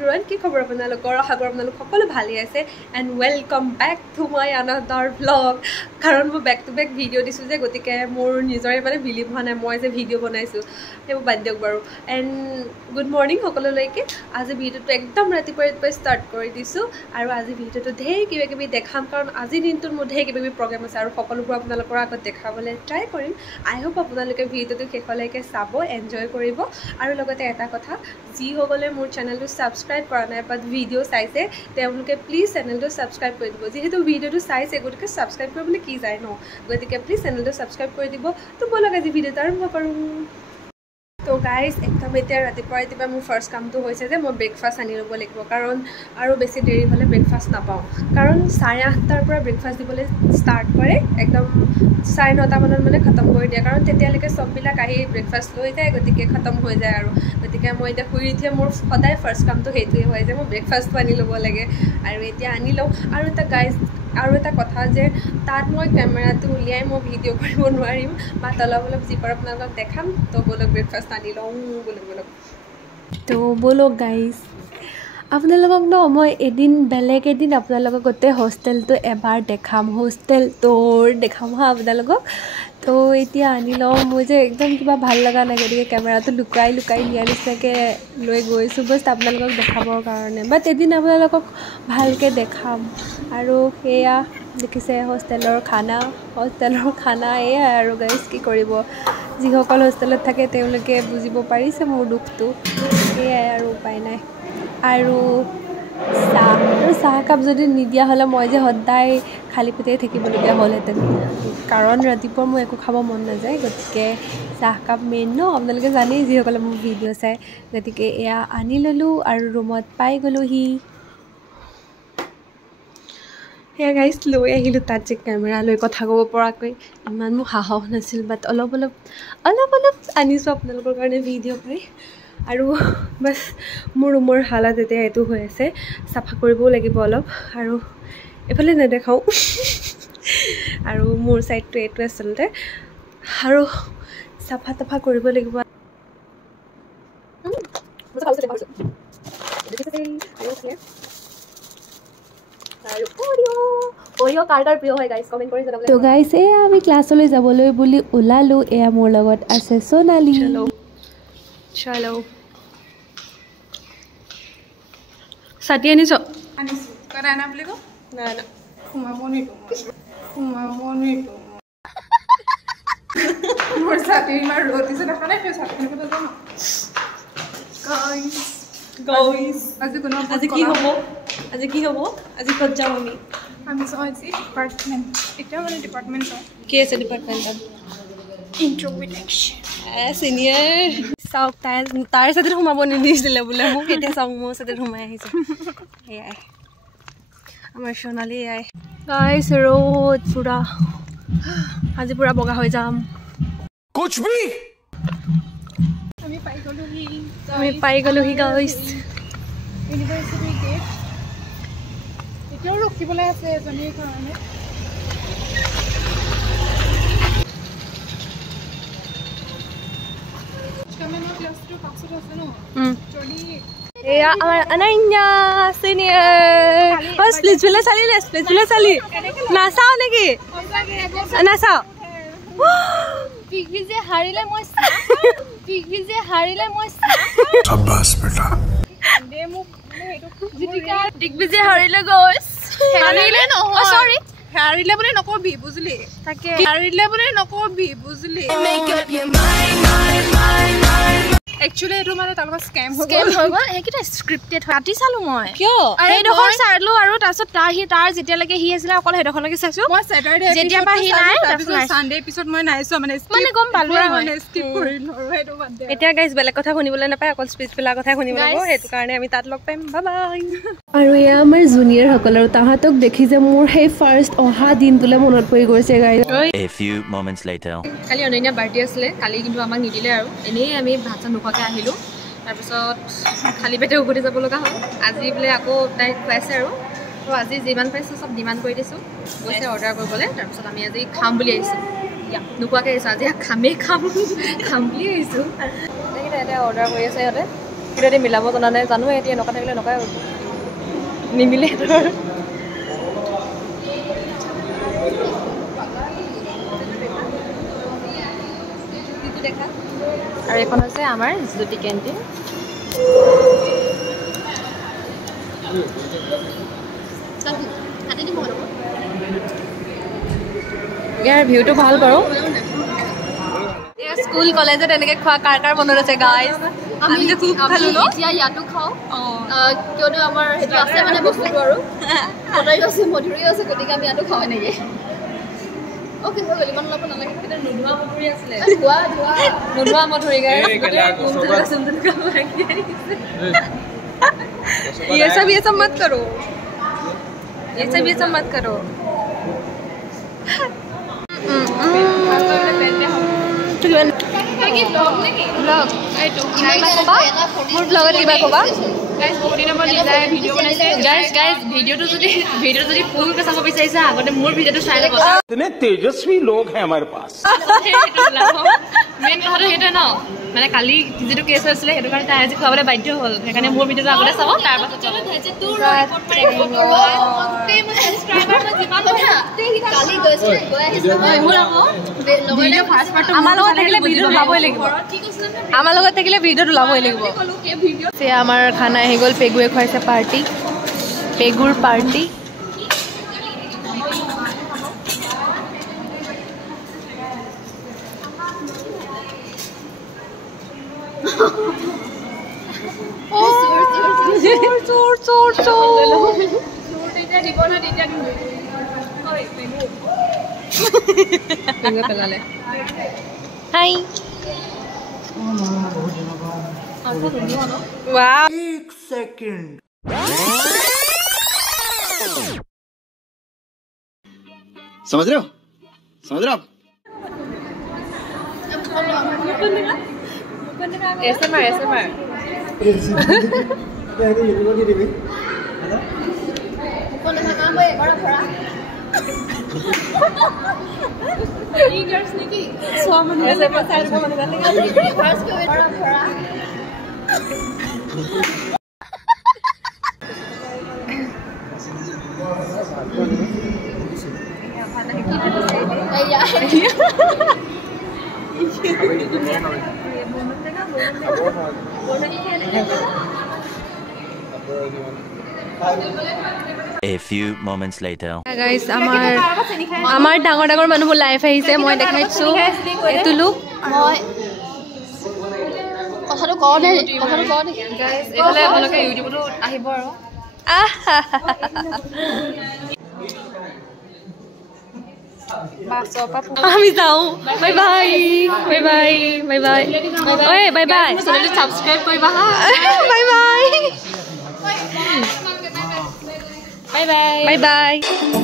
everyone, কি খবৰ আপোনালোকৰ আশা কৰোঁ আপোনালোক সকলো ভালে আছে and welcome back to my another vlog কাৰণ মই বেক টু বেক ভিডিঅ' দিছোঁ যে গতিকে মোৰ নিজৰে মানে বিলিভ হোৱা নাই মই যে ভিডিঅ' বনাইছোঁ সেইবোৰ বাদ দিয়ক বাৰু এণ্ড গুড মৰ্ণিং সকলোলৈকে আজি ভিডিঅ'টো একদম ৰাতিপুৱাই ষ্টাৰ্ট কৰি দিছোঁ আৰু আজি ভিডিঅ'টো ঢেৰ কিবা কিবি দেখাম কাৰণ আজিৰ দিনটোত মোৰ ঢেৰ কিবা কিবি প্ৰগ্ৰেম আছে আৰু সকলোবোৰ আপোনালোকৰ আগত দেখাবলৈ ট্ৰাই কৰিম আই হোপ আপোনালোকে ভিডিঅ'টো শেষলৈকে চাব এনজয় কৰিব আৰু লগতে এটা কথা যিসকলে মোৰ চেনেলটো ছাবস্ক্ৰাইব কৰা নাই বাট ভিডিঅ' চাইছে তেওঁলোকে প্লিজ চেনেলটো ছাবস্ক্ৰাইব কৰি দিব যিহেতু ভিডিঅ'টো চাইছে গতিকে ছাবস্ক্ৰাইব কৰিবলৈ কি যায় ন গতিকে প্লিজ চেনেলটো ছাবস্ক্ৰাইব কৰি দিব তো বলক আজি ভিডিঅ'টো আৰম্ভ কৰোঁ তো গাইজ একদম এতিয়া ৰাতিপুৱা মোৰ ফাৰ্ষ্ট কামটো হৈছে যে মই ব্ৰেকফাষ্ট আনি ল'ব লাগিব কাৰণ আৰু বেছি দেৰি হ'লে ব্ৰেকফাষ্ট নাপাওঁ কাৰণ 8:30 পৰা ব্ৰেকফাষ্ট দিবলৈ ষ্টাৰ্ট কৰে একদম 9:30 মানত মানে খতম কৰি দিয়ে কাৰণ তেতিয়ালৈকে চববিলাক আহি ব্ৰেকফাষ্ট লৈ যায় গতিকে খতম হৈ যায় আৰু গতিকে মই এতিয়া শুই উঠিয়ে মোৰ সদায় ফাৰ্ষ্ট কামটো সেইটোৱে হয় যে মই ব্ৰেকফাষ্টটো আনি ল'ব লাগে আৰু এতিয়া আনি লওঁ আৰু এটা গাইজ আৰু এটা কথা যে তাত মই কেমেৰাটো উলিয়াই মই ভিডিঅ' কৰিব নোৱাৰিম বাট অলপ যি পাৰোঁ আপোনালোকক দেখাম তো বলক ব্ৰেকফাষ্ট আনি লওঁ বলক তো বলক গাইজ আপোনালোকক ন মই বেলেগ এদিন আপোনালোকক গোটেই হোষ্টেলটো এবাৰ দেখাম হোষ্টেল ট'ৰ দেখাম হা আপোনালোকক তো এতিয়া আনি লওঁ মই যে একদম কিবা ভাল লগা নাই গতিকে কেমেৰাটো লুকাই নিয়াৰ নিচিনাকৈ লৈ গৈছোঁ বাছ আপোনালোকক দেখাবৰ কাৰণে বাট এদিন আপোনালোকক ভালকৈ দেখাম আৰু সেয়া দেখিছে হোষ্টেলৰ খানা এয়াই আৰু গাইজ কি কৰিব যিসকল হোষ্টেলত থাকে তেওঁলোকে বুজিব পাৰিছে মোৰ দুখটো সেয়াই আৰু উপায় নাই আৰু চাহকাপ যদি নিদিয়া হ'লে মই যে সদায় খালী পেটেই থাকিবলগীয়া হ'লহেঁতেন কাৰণ ৰাতিপুৱা মোৰ একো খাব মন নাযায় গতিকে চাহকাপ মেইন ন আপোনালোকে জানেই যিসকলে মোৰ ভিডিঅ' চাই গতিকে এয়া আনি ল'লোঁ আৰু ৰুমত পাই গ'লোহি সেয়া গাইজ লৈ আহিলোঁ তাত যে কেমেৰা লৈ কথা ক'ব পৰাকৈ ইমান মোৰ সাহস নাছিল বাট অলপ আনিছোঁ আপোনালোকৰ কাৰণে ভিডিঅ' পাই আৰু বাছ মোৰ ৰুমৰ হালত এতিয়া এইটো হৈ আছে চাফা কৰিবও লাগিব অলপ আৰু এইফালে নেদেখাওঁ আৰু মোৰ ছাইডটো এইটো আচলতে আৰু চাফা কৰিব লাগিব তো গাইজ এয়া আমি ক্লাছলৈ যাবলৈ বুলি ওলালোঁ এয়া মোৰ লগত আছে সোণালী চলো ছাতি আনিছ আজি কি হ'ব আজি ক'ত যাম আমি ডিপাৰ্টমেণ্ট কি আছে ডিপাৰ্টমেণ্টত চিনিয়ৰ চাওক তাৰ ছাতিত সোমাব নিদিছিলে বোলে মোক এতিয়া চাওক মোৰ ছাতিত সোমাই আহিছে সেয়াই আমাৰ সোণালী এয়াই গাইছ ৰ'দ পুৰা আজি পুৰা বগা হৈ যাম আমি পাই গ'লোহি গাইছ ইউনিভাৰ্চিটি গেট এতিয়াও ৰখিবলৈ আছে এজনীৰ কাৰণে এয়া আমাৰ অনন্যা চিনিয়ৰ স্প্লিটছবিলাক চালি নাচাওঁ নেকি নাচাওঁ দিগ্বিজে হাৰিলে মই দিগ্বিজে হাৰিলে গৈছ হাৰিলে বুলি নকবি বুজিলি তাকে হাৰিলে বুলি নকবি বুজিলি একচুয়ালি এটো মানে তালবা স্ক্যাম হৈ গ'ল হেকিটা স্ক্ৰিপ্টেড হয় ৰাতি চালো মই কিয় এইডোখৰ চাইলো আৰু তাৰছত তাৰ যেতিয়ালৈকে হি আছিল অকল হেডখৰলৈকে চাইছো মই স্যাটাৰডে যেতিয়া পা হি নাই তাৰছত সানডে এপিসোড মই নাইছো মানে গম পালো মানে স্কিপ কৰিলো আৰু হেটো বাদ দে এতিয়া গাইজ বেলেগ কথা শুনিবলৈ নাপায় অকল স্পিচ পিলা কথা শুনিব লাগিব হেতু কাৰণে আমি তাত লগ পাইম বাই বাই আৰু এয়া আমাৰ জুনিয়ৰ সকল আৰু তাহাতক দেখি যে মোৰ সেই ফাৰ্ষ্ট অহা দিনটোলে মনত পৰি গৈছে guys A few moments later Kali Ananya birthday আছিলে কালি কিন্তু আমাক নিদিলে আৰু এনেই আমি ভাত নোখোৱাকৈ আহিলোঁ তাৰপিছত খালী পেটে উভতি যাব লগা হ'ল আজি বোলে আকৌ তাইক খুৱাইছে আৰু তো আজি যিমান পাইছোঁ চব ডিমাণ্ড কৰি দিছোঁ গৈছে অৰ্ডাৰ কৰিবলৈ তাৰপিছত আমি আজি খাম বুলি আহিছোঁ নোখোৱাকৈ আহিছোঁ আজি খাম বুলি আহিছোঁ এতিয়া অৰ্ডাৰ কৰি আছে সিহঁতে কিন্তু মিলাব জনা নাই জানো এতিয়া এনেকুৱা থাকিলে এনেকুৱাই নিমিলে আৰু এখন আছে আমাৰ জ্যোতি কেণ্টিন ইয়াৰ ভিউটো ভাল বাৰু স্কুল কলেজত এনেকৈ খোৱা কাৰ কাৰ মনত আছে গাইজ আমি যে খুব খালো ন এতিয়া ইয়াতো খাওঁ কিয়নো আমাৰ সেইটো আছে মানে বস্তুটো আৰু কটাৰী আছে মধুৰি আছে গতিকে আমি ইয়াতো খাওঁ এনেকৈ অ'কে হৈ গ'ল ইমান অলপ নালাগে কিন্তু নোধোৱা মধুৰি আছিলে নোধোৱা মধুৰি গাইজ ये सब मत करो ये सब मत करो तेजस्वी लोग हैं हमारे पास মেইন কথাটো সেইটোৱে ন মানে কালি যিটো কেছ হৈছিলে সেইটো কাৰণে তাই আজি খুৱাবলৈ বাধ্য হ'ল সেইকাৰণে মোৰ ভিডিঅ'টো আগতে চাব তাৰপাছত আমাৰ লগত থাকিলে ভিডিঅ'টো ওলাবই লাগিব আমাৰ লগত থাকিলে ভিডিঅ'টো ওলাবই লাগিব আমাৰ খানা আহি গ'ল পেগুৱে খুৱাইছে পাৰ্টি পেগুৰ পাৰ্টি Hi. Wow. एक सेकंड समझ रहे हो आप ASMR A few moments later. Guys, আমাৰ ডাঙৰ মানুহবোৰ লাইভ আহিছে মই দেখাইছো এটো লুক মই কথাটো কও নে গাইস এফালে আপোনালোকে ইউটিউবতো আহিব আৰু আমি যাও bye bye bye bye bye bye ওই বাই বাই চেনেলটো সাবস্ক্ৰাইব কৰিবা হা bye bye bye bye bye bye